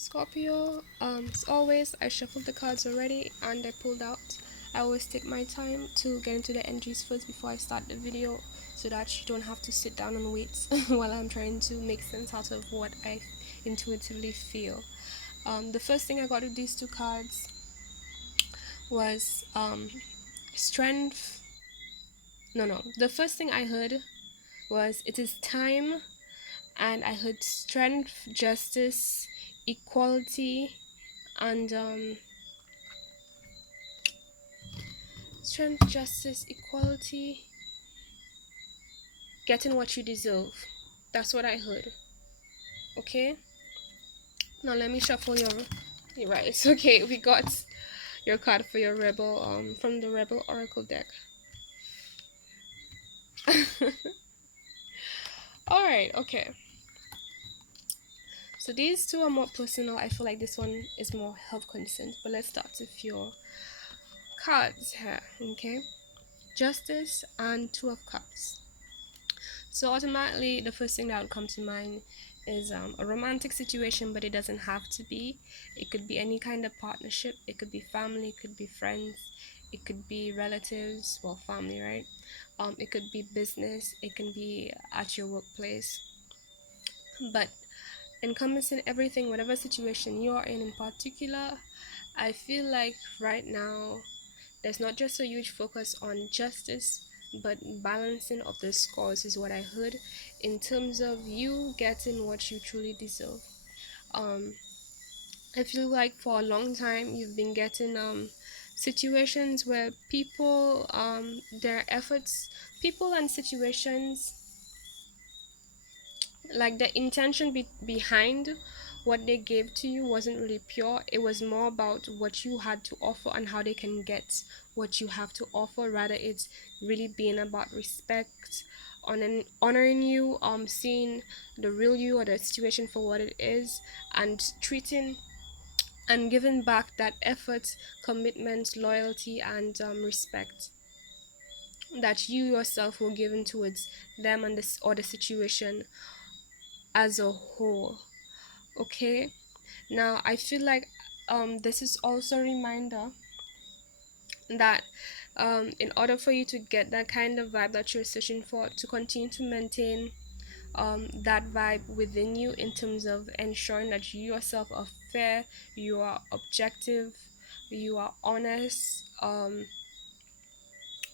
Scorpio, as always, I shuffled the cards already and I pulled out. I always take my time to get into the energies first before I start the video so that you don't have to sit down and wait while I'm trying to make sense out of what I intuitively feel. The first thing I got with these two cards was strength. No. The first thing I heard was it is time, and I heard strength, justice, equality, and strength, justice, equality, getting what you deserve. That's what I heard. Okay? Now let me shuffle your. You're right. Okay, we got your card for your rebel from the Rebel Oracle deck. Alright, okay. So these two are more personal. I feel like this one is more health concerned. But let's start with your cards here. Okay? Justice and Two of Cups. So automatically, the first thing that would come to mind is a romantic situation, but it doesn't have to be. It could be any kind of partnership. It could be family. It could be friends. It could be relatives. Well, family, right? It could be business. It can be at your workplace. But encompassing everything, whatever situation you are in particular, I feel like right now there's not just a huge focus on justice, but balancing of the scores is what I heard in terms of you getting what you truly deserve. Um, I feel like for a long time you've been getting situations where people their efforts, people and situations, like the intention behind what they gave to you wasn't really pure. It was more about what you had to offer and how they can get what you have to offer. Rather, it's really being about respect, honoring you, seeing the real you or the situation for what it is, and treating and giving back that effort, commitment, loyalty, and respect that you yourself were given towards them and this or the situation as a whole. Okay, now I feel like this is also a reminder that in order for you to get that kind of vibe that you're searching for, to continue to maintain that vibe within you in terms of ensuring that you yourself are fair, you are objective, you are honest,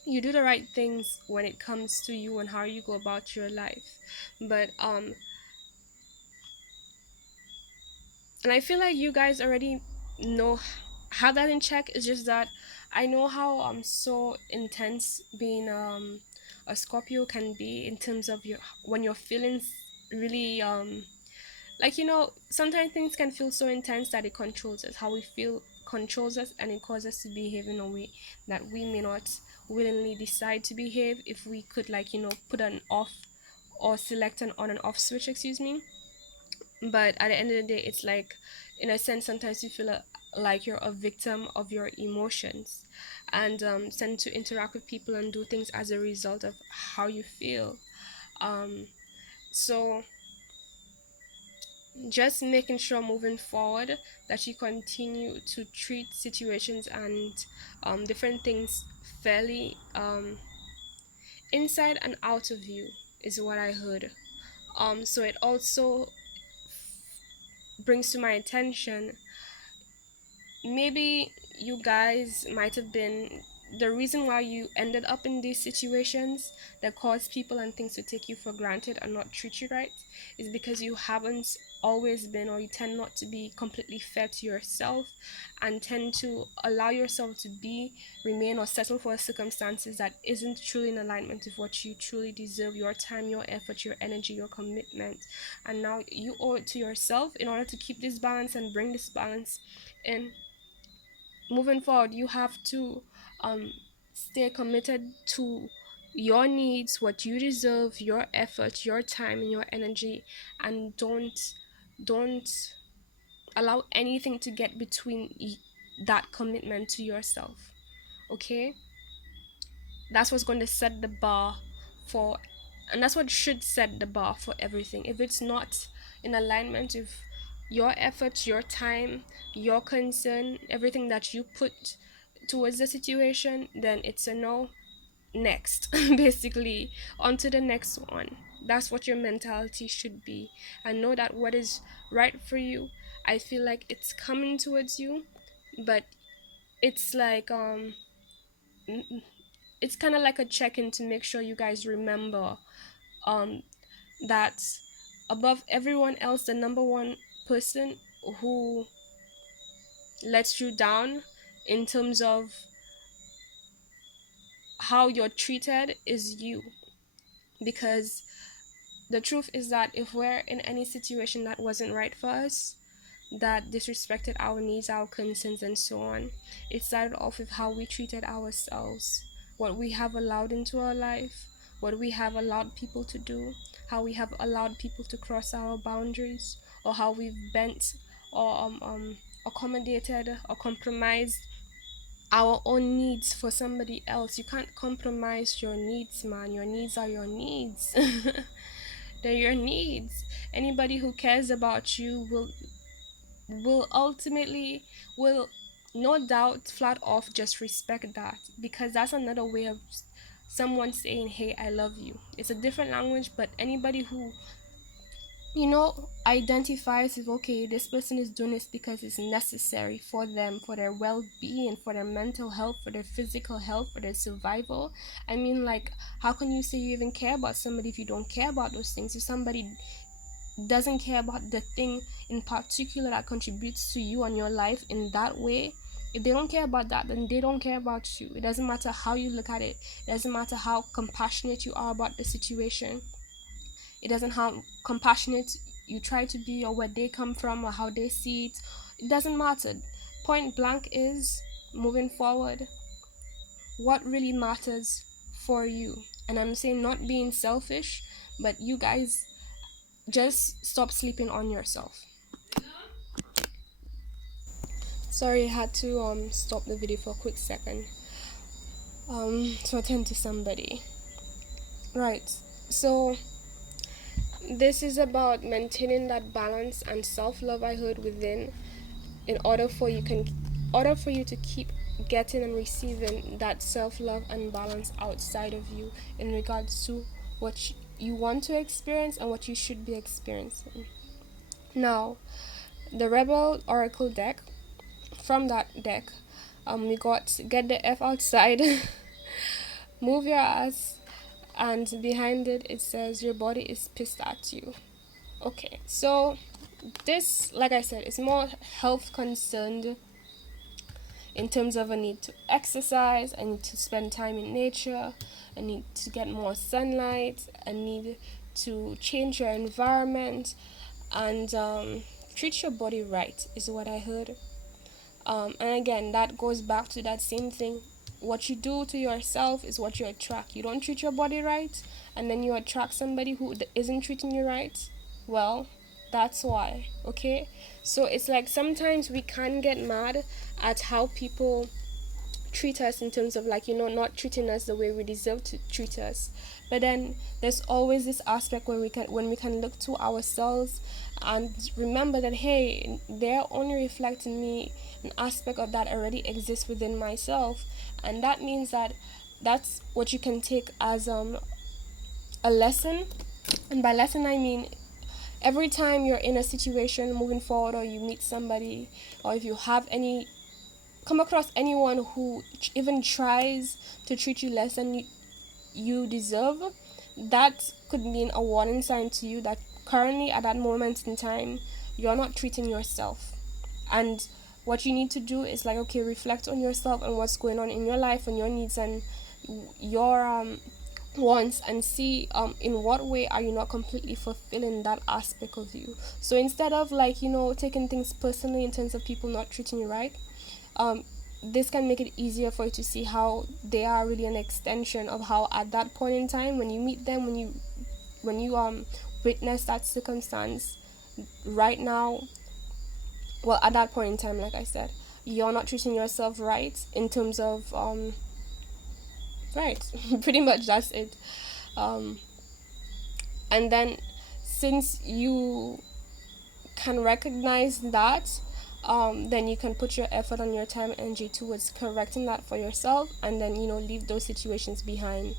you do the right things when it comes to you and how you go about your life. But and I feel like you guys already know have that in check. It's just that I know how so intense being a Scorpio can be in terms of your when your feelings really like, sometimes things can feel so intense that it controls us. How we feel controls us, and it causes us to behave in a way that we may not willingly decide to behave if we could, like, put an off or select an on and off switch, excuse me. But at the end of the day, it's like, in a sense, sometimes you feel like you're a victim of your emotions, and tend to interact with people and do things as a result of how you feel. So just making sure moving forward that you continue to treat situations and different things fairly, inside and out of you, is what I heard. So it also brings to my attention, maybe you guys might have been the reason why you ended up in these situations that cause people and things to take you for granted and not treat you right, is because you haven't always been, or you tend not to be completely fair to yourself, and tend to allow yourself to be, remain, or settle for circumstances that isn't truly in alignment with what you truly deserve, your time, your effort, your energy, your commitment. And now you owe it to yourself, in order to keep this balance and bring this balance in. Moving forward, you have to stay committed to your needs, what you deserve, your effort, your time, and your energy, and don't allow anything to get between that commitment to yourself. Okay, that's what's going to set the bar for, and that's what should set the bar for everything. If it's not in alignment with your efforts, your time, your concern, everything that you put towards the situation, then it's a no. Next. Basically, on to the next one. That's what your mentality should be. And know that what is right for you, I feel like it's coming towards you, but it's like it's kind of like a check-in to make sure you guys remember um that above everyone else, the number one person who lets you down in terms of how you're treated is you. Because the truth is that if we're in any situation that wasn't right for us, that disrespected our needs, our concerns, and so on, it started off with how we treated ourselves, what we have allowed into our life, what we have allowed people to do, how we have allowed people to cross our boundaries, or how we've bent or accommodated or compromised our own needs for somebody else. You can't compromise your needs, man. Your needs are your needs. They're your needs. Anybody who cares about you will ultimately will no doubt flat off just respect that, because that's another way of someone saying, hey, I love you. It's a different language, but anybody who identifies with, okay, this person is doing this because it's necessary for them, for their well-being, for their mental health, for their physical health, for their survival. I mean, like, how can you say you even care about somebody if you don't care about those things? If somebody doesn't care about the thing in particular that contributes to you and your life in that way, if they don't care about that, then they don't care about you. It doesn't matter how you look at it. It doesn't matter how compassionate you are about the situation. It doesn't how compassionate you try to be, or where they come from, or how they see it. It doesn't matter. Point blank is, moving forward, what really matters for you. And I'm saying not being selfish, but you guys just stop sleeping on yourself. Sorry, I had to stop the video for a quick second to attend to somebody. Right. So this is about maintaining that balance and self-love, I heard, within, in order for you to keep getting and receiving that self-love and balance outside of you, in regards to what you want to experience and what you should be experiencing. Now, the Rebel Oracle deck, from that deck, we got Get the F Outside, Move Your Ass, and behind it it says Your Body is Pissed at You. Okay, so this, like I said, is more health concerned, in terms of a need to exercise, a need to spend time in nature, a need to get more sunlight, a need to change your environment, and treat your body right, is what I heard. And again, that goes back to that same thing. What you do to yourself is what you attract. You don't treat your body right, and then you attract somebody who isn't treating you right. Well, that's why. Okay, so it's like sometimes we can get mad at how people treat us, in terms of, like, not treating us the way we deserve to treat us. But then there's always this aspect where we can look to ourselves and remember that, hey, they're only reflecting me, an aspect of that already exists within myself. And that means that that's what you can take as a lesson. And by lesson, I mean, every time you're in a situation moving forward, or you meet somebody, or if you have any come across anyone who even tries to treat you less than you deserve, that could mean a warning sign to you that currently, at that moment in time, you're not treating yourself. And what you need to do is, like, okay, reflect on yourself and what's going on in your life and your needs and your wants, and see in what way are you not completely fulfilling that aspect of you. So instead of, like, taking things personally in terms of people not treating you right, um, this can make it easier for you to see how they are really an extension of how, at that point in time, when you meet them, when you witness that circumstance right now, well, at that point in time, like I said, you're not treating yourself right, in terms of right. Pretty much that's it. um and then, since you can recognize that, then you can put your effort and your time and energy towards correcting that for yourself, and then leave those situations behind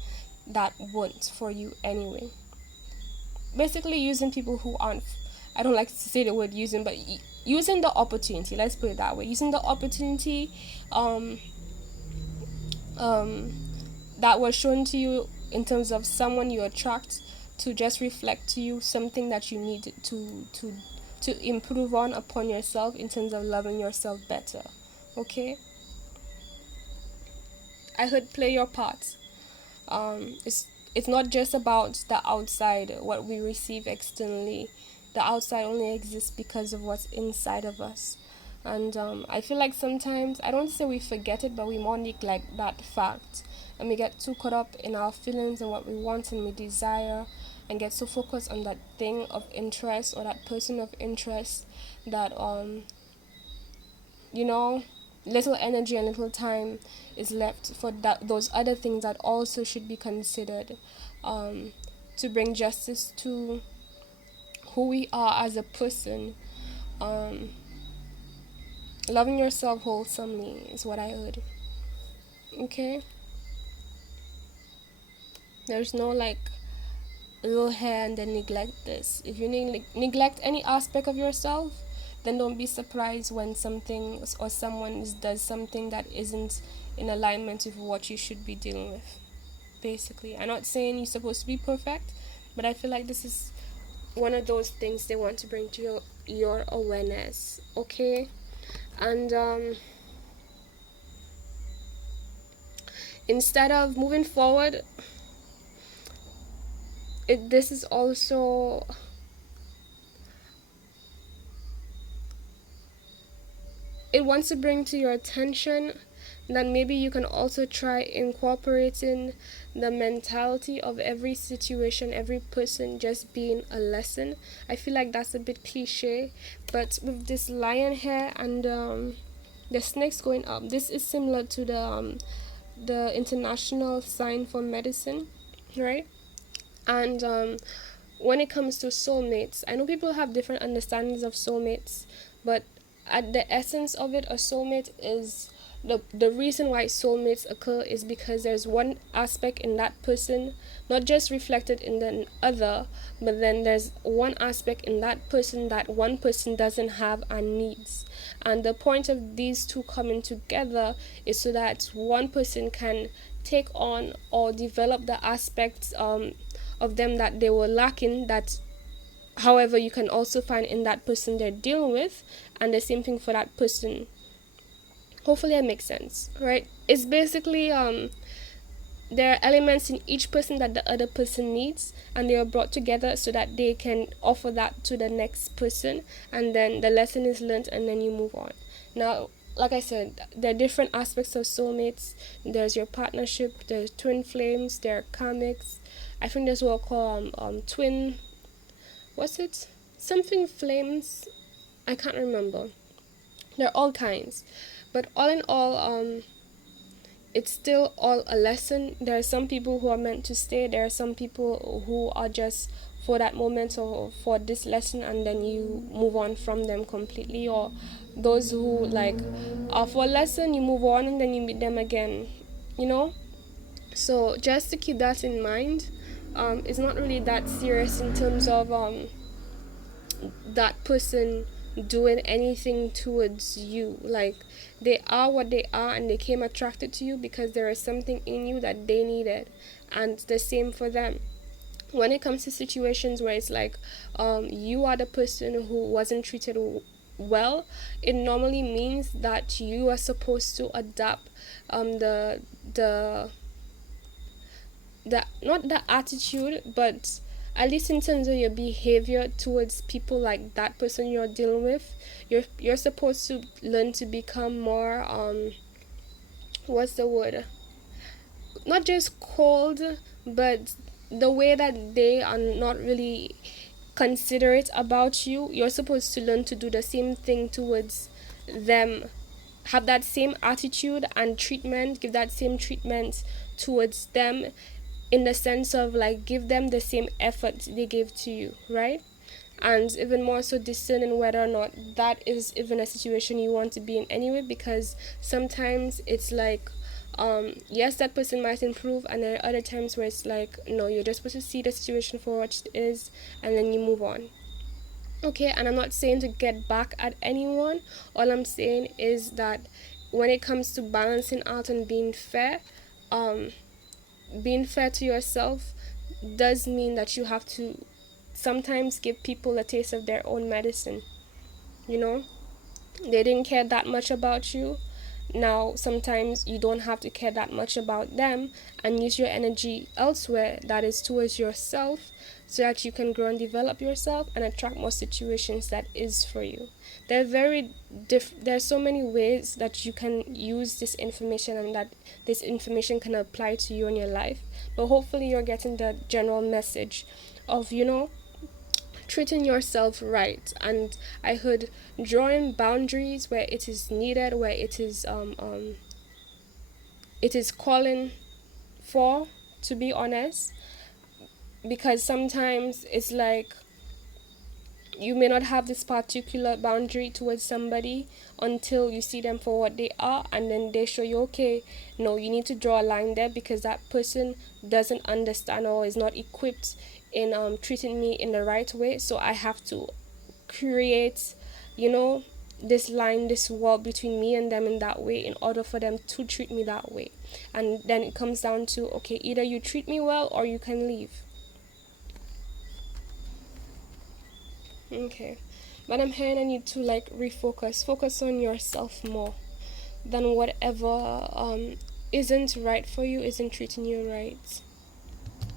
that weren't for you anyway. Basically, using people who aren't, I don't like to say the word using, but using the opportunity, let's put it that way, using the opportunity um um that was shown to you in terms of someone you attract, to just reflect to you something that you need to improve on upon yourself in terms of loving yourself better. Okay, I heard play your part. It's not just about the outside, what we receive externally. The outside only exists because of what's inside of us. And I feel like sometimes, I don't say we forget it, but we more neglect that fact, and we get too caught up in our feelings and what we want and we desire, and get so focused on that thing of interest or that person of interest, that you know little energy and little time is left for those other things that also should be considered, um, to bring justice to who we are as a person. um, Loving yourself wholesomely is what I heard. Okay, there's no like little hair and then neglect this. If you neglect any aspect of yourself, then don't be surprised when something or someone does something that isn't in alignment with what you should be dealing with. Basically, I'm not saying you're supposed to be perfect, but I feel like this is one of those things they want to bring to your awareness. Okay, and instead of moving forward, this is also, it wants to bring to your attention that maybe you can also try incorporating the mentality of every situation, every person just being a lesson. I feel like that's a bit cliche, but with this lion hair and the snakes going up, this is similar to the international sign for medicine, right? And when it comes to soulmates, I know people have different understandings of soulmates, but at the essence of it, a soulmate is, the reason why soulmates occur is because there's one aspect in that person, not just reflected in the other, but then there's one aspect in that person that one person doesn't have and needs. And the point of these two coming together is so that one person can take on or develop the aspects of them that they were lacking, that however you can also find in that person they're dealing with, and the same thing for that person. Hopefully that makes sense, right? It's basically there are elements in each person that the other person needs, and they are brought together so that they can offer that to the next person, and then the lesson is learned and then you move on. Now, like I said, there are different aspects of soulmates. There's your partnership, there's twin flames, there are karmics. I think there's what called twin, what's it, something flames, I can't remember. There are all kinds, but all in all, it's still all a lesson. There are some people who are meant to stay, there are some people who are just for that moment or for this lesson, and then you move on from them completely. Or those who like are for a lesson, you move on and then you meet them again, you know. So just to keep that in mind, it's not really that serious in terms of that person doing anything towards you. Like, they are what they are and they came attracted to you because there is something in you that they needed, and the same for them. When it comes to situations where it's like you are the person who wasn't treated well, it normally means that you are supposed to adapt the not the attitude, but at least in terms of your behavior towards people like that person you're dealing with. You're supposed to learn to become more what's the word, not just cold, but the way that they are not really considerate about you, you're supposed to learn to do the same thing towards them. Have that same attitude and treatment, give that same treatment towards them, in the sense of like give them the same effort they give to you, right? and even more so discerning whether or not that is even a situation you want to be in anyway, because sometimes it's like, yes, that person might improve, and there are other times where it's like, no, you're just supposed to see the situation for what it is, and then you move on. Okay, and I'm not saying to get back at anyone. All I'm saying is that when it comes to balancing out and um, being fair to yourself does mean that you have to sometimes give people a taste of their own medicine. You know, they didn't care that much about you. Now, sometimes you don't have to care that much about them, and use your energy elsewhere, that is towards yourself, so that you can grow and develop yourself and attract more situations that is for you. There's so many ways that you can use this information, and that this information can apply to you in your life. But hopefully you're getting the general message of, treating yourself right. And I heard drawing boundaries where it is needed, where it is calling for, to be honest, because sometimes it's like you may not have this particular boundary towards somebody until you see them for what they are, and then they show you, okay, no, you need to draw a line there, because that person doesn't understand or is not equipped in treating me in the right way, so I have to create, you know, this line, this wall between me and them in that way, in order for them to treat me that way. And then it comes down to, okay, either you treat me well or you can leave. Okay, but I'm hearing I need to like focus on yourself more than whatever isn't right for you, isn't treating you right.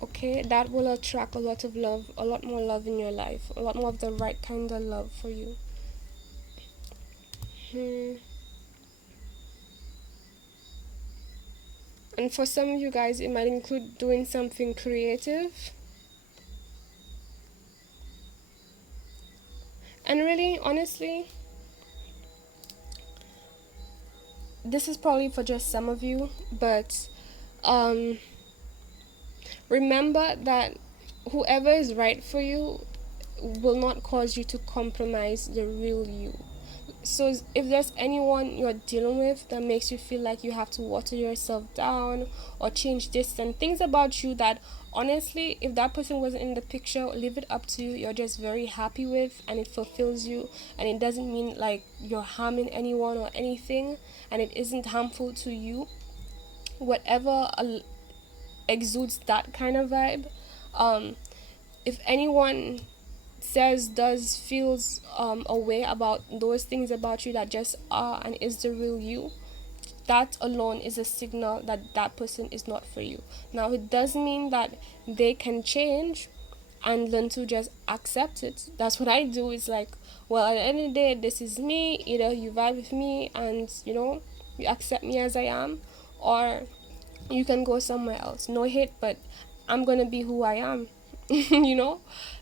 Okay, that will attract a lot of love, a lot more love in your life, a lot more of the right kind of love for you. Hmm. And for some of you guys, it might include doing something creative. And really, honestly, this is probably for just some of you, but um, remember that whoever is right for you will not cause you to compromise the real you. So if there's anyone you're dealing with that makes you feel like you have to water yourself down or change this and things about you that, honestly, if that person wasn't in the picture, leave it up to you, you're just very happy with, and it fulfills you, and it doesn't mean like you're harming anyone or anything, and it isn't harmful to you, whatever exudes that kind of vibe, um if anyone says, does, feels a way about those things about you that just are and is the real you, that alone is a signal that that person is not for you. Now, it does mean that they can change and learn to just accept it. That's what I do. It's like, well, at the end of the day, this is me. Either you vibe with me and, you accept me as I am, or you can go somewhere else. No hate, but I'm gonna be who I am. At the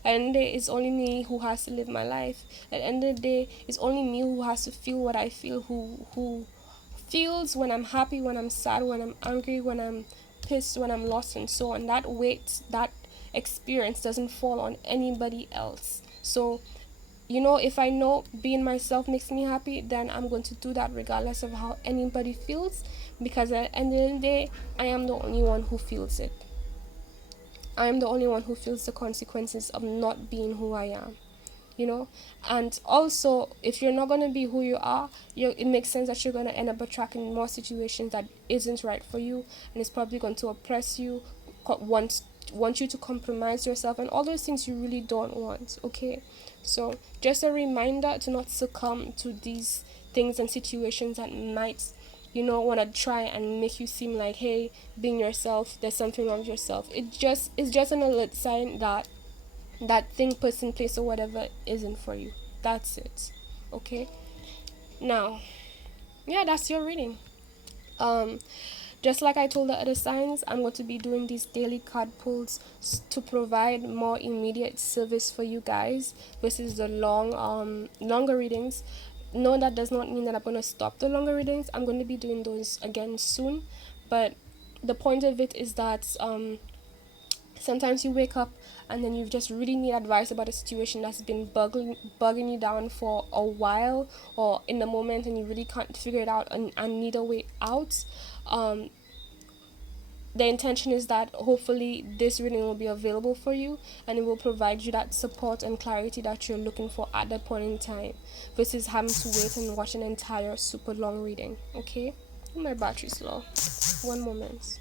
end of the day, it's only me who has to live my life. At the end of the day, it's only me who has to feel what I feel, who feels when I'm happy, when I'm sad, when I'm angry, when I'm pissed, when I'm lost, and so on. That weight, that experience doesn't fall on anybody else. So, if I know being myself makes me happy, then I'm going to do that regardless of how anybody feels, because at the end of the day, I am the only one who feels it. I am the only one who feels the consequences of not being who I am. And also, if you're not going to be who you are, it makes sense that you're going to end up attracting more situations that isn't right for you, and it's probably going to oppress you, want you to compromise yourself, and all those things you really don't want. Okay, so just a reminder to not succumb to these things and situations that might want to try and make you seem like, hey, being yourself, there's something wrong with yourself. It's just an alert sign that that thing, person, place, or whatever isn't for you. That's it. Okay, now, yeah, that's your reading. um just like I told the other signs, I'm going to be doing these daily card pulls to provide more immediate service for you guys versus the longer readings. No, that does not mean that I'm going to stop the longer readings. I'm going to be doing those again soon, but the point of it is that Sometimes you wake up and then you just really need advice about a situation that's been bugging you down for a while or in the moment, and you really can't figure it out and need a way out. um, the intention is that hopefully this reading will be available for you, and it will provide you that support and clarity that you're looking for at that point in time, versus having to wait and watch an entire super long reading. Okay, my battery's low. One moment.